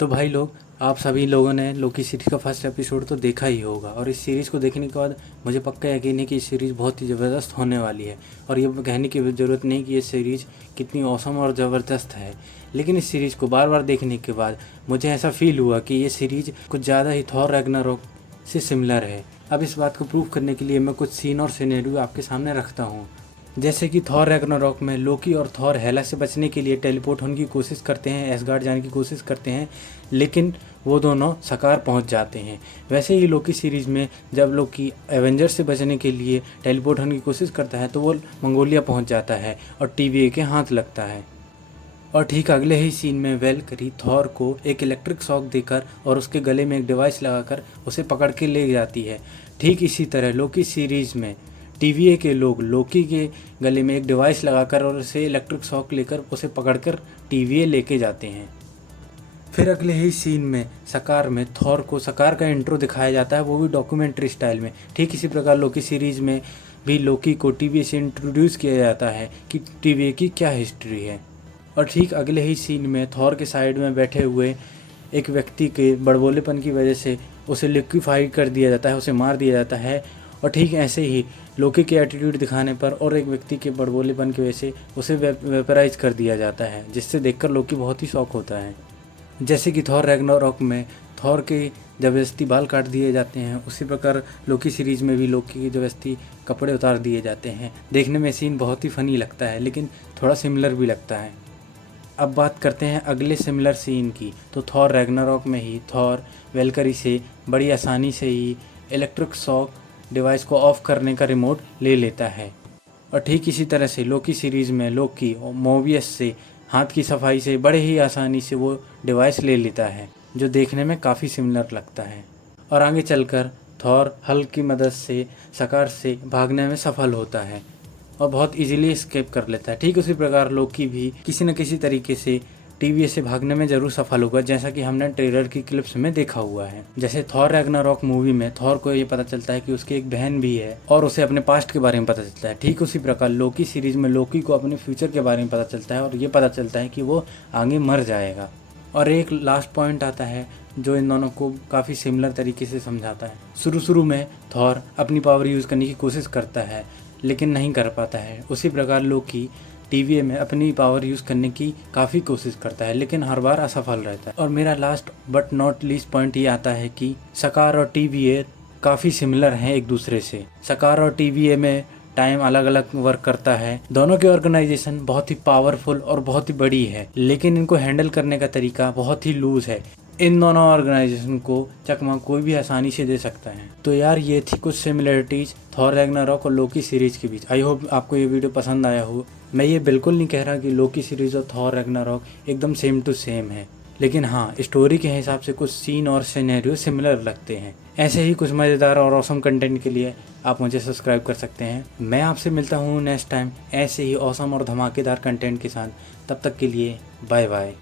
तो भाई लोग, आप सभी लोगों ने लोकी सीरीज़ का फर्स्ट एपिसोड तो देखा ही होगा और इस सीरीज़ को देखने के बाद मुझे पक्का यकीन है कि इस सीरीज़ बहुत ही ज़बरदस्त होने वाली है। और ये कहने की ज़रूरत नहीं कि ये सीरीज़ कितनी औसम और ज़बरदस्त है, लेकिन इस सीरीज़ को बार बार देखने के बाद मुझे ऐसा फील हुआ कि ये सीरीज़ कुछ ज़्यादा ही थॉर रैग्नारोक से सिमिलर है। अब इस बात को प्रूव करने के लिए मैं कुछ सीन और सिनेरियो आपके सामने रखता हूँ। जैसे कि थॉर रैग्नारोक में लोकी और थॉर हेला से बचने के लिए टेलीपोर्ट होने की कोशिश करते हैं, एसगार्ड जाने की कोशिश करते हैं, लेकिन वो दोनों सकार पहुंच जाते हैं। वैसे ही लोकी सीरीज़ में जब लोकी एवेंजर से बचने के लिए टेलीपोर्ट होने की कोशिश करता है तो वो मंगोलिया पहुंच जाता है और TVA के हाथ लगता है। और ठीक अगले ही सीन में वेलकरी थॉर को एक इलेक्ट्रिक शॉक देकर और उसके गले में एक डिवाइस लगाकर उसे पकड़ के ले जाती है। ठीक इसी तरह लोकी सीरीज़ में TVA के लोग लोकी के गले में एक डिवाइस लगाकर और उसे इलेक्ट्रिक शॉक लेकर उसे पकड़कर TVA लेके जाते हैं। फिर अगले ही सीन में सकार में थॉर को सकार का इंट्रो दिखाया जाता है, वो भी डॉक्यूमेंट्री स्टाइल में। ठीक इसी प्रकार लोकी सीरीज़ में भी लोकी को TVA से इंट्रोड्यूस किया जाता है कि TVA की क्या हिस्ट्री है। और ठीक अगले ही सीन में थॉर के साइड में बैठे हुए एक व्यक्ति के बड़बोलेपन की वजह से उसे लिक्विफाई कर दिया जाता है, उसे मार दिया जाता है। और ठीक ऐसे ही लोकी के एटीट्यूड दिखाने पर और एक व्यक्ति के बड़बोलेपन की वजह से उसे वेपराइज कर दिया जाता है, जिससे देखकर लोकी बहुत ही शॉक होता है। जैसे कि थॉर रैग्नारोक में थॉर के ज़बरदस्ती बाल काट दिए जाते हैं, उसी प्रकार लोकी सीरीज़ में भी लोकी की ज़बरदस्ती कपड़े उतार दिए जाते हैं। देखने में सीन बहुत ही फ़नी लगता है, लेकिन थोड़ा सिमिलर भी लगता है। अब बात करते हैं अगले सिमिलर सीन की। तो थॉर रैग्नारोक में ही थॉर वेलकरी से बड़ी आसानी से ही इलेक्ट्रिक शॉक डिवाइस को ऑफ करने का रिमोट ले लेता है। और ठीक इसी तरह से लोकी सीरीज़ में लोकी और मोबियस से हाथ की सफाई से बड़े ही आसानी से वो डिवाइस ले लेता है, जो देखने में काफ़ी सिमिलर लगता है। और आगे चलकर थॉर हल्क की मदद से सकार से भागने में सफल होता है और बहुत इजीली एस्केप कर लेता है। ठीक उसी प्रकार लोकी भी किसी न किसी तरीके से TVA से भागने में ज़रूर सफल होगा, जैसा कि हमने ट्रेलर की क्लिप्स में देखा हुआ है। जैसे थॉर रैग्नारोक मूवी में थॉर को ये पता चलता है कि उसकी एक बहन भी है और उसे अपने पास्ट के बारे में पता चलता है। ठीक उसी प्रकार लोकी सीरीज़ में लोकी को अपने फ्यूचर के बारे में पता चलता है और ये पता चलता है कि वो आगे मर जाएगा। और एक लास्ट पॉइंट आता है जो इन दोनों को काफ़ी सिमिलर तरीके से समझाता है। शुरू में थॉर अपनी पावर यूज़ करने की कोशिश करता है, लेकिन नहीं कर पाता है। उसी प्रकार लोकी TVA में अपनी पावर यूज़ करने की काफ़ी कोशिश करता है, लेकिन हर बार असफल रहता है। और मेरा last but not least point ये आता है कि सकार और TVA काफ़ी सिमिलर हैं एक दूसरे से। सकार और TVA में टाइम अलग अलग वर्क करता है। दोनों की ऑर्गेनाइजेशन बहुत ही पावरफुल और बहुत ही बड़ी है, लेकिन इनको हैंडल करने का तरीका बहुत ही लूज़ है। इन दोनों ऑर्गेनाइजेशन को चकमा कोई भी आसानी से दे सकता है। तो यार, ये थी कुछ सिमिलरिटीज़ थॉर रैग्नारोक और लोकी सीरीज़ के बीच। आई होप आपको ये वीडियो पसंद आया हो। मैं ये बिल्कुल नहीं कह रहा कि लोकी सीरीज़ और थॉर रैग्नारोक एकदम सेम टू सेम है, लेकिन हाँ, स्टोरी के हिसाब से कुछ सीन और सिनेरियो सिमिलर लगते हैं। ऐसे ही कुछ मज़ेदार और ऑसम कंटेंट के लिए आप मुझे सब्सक्राइब कर सकते हैं। मैं आपसे मिलता हूँ नेक्स्ट टाइम ऐसे ही ऑसम और धमाकेदार कंटेंट के साथ। तब तक के लिए बाय बाय।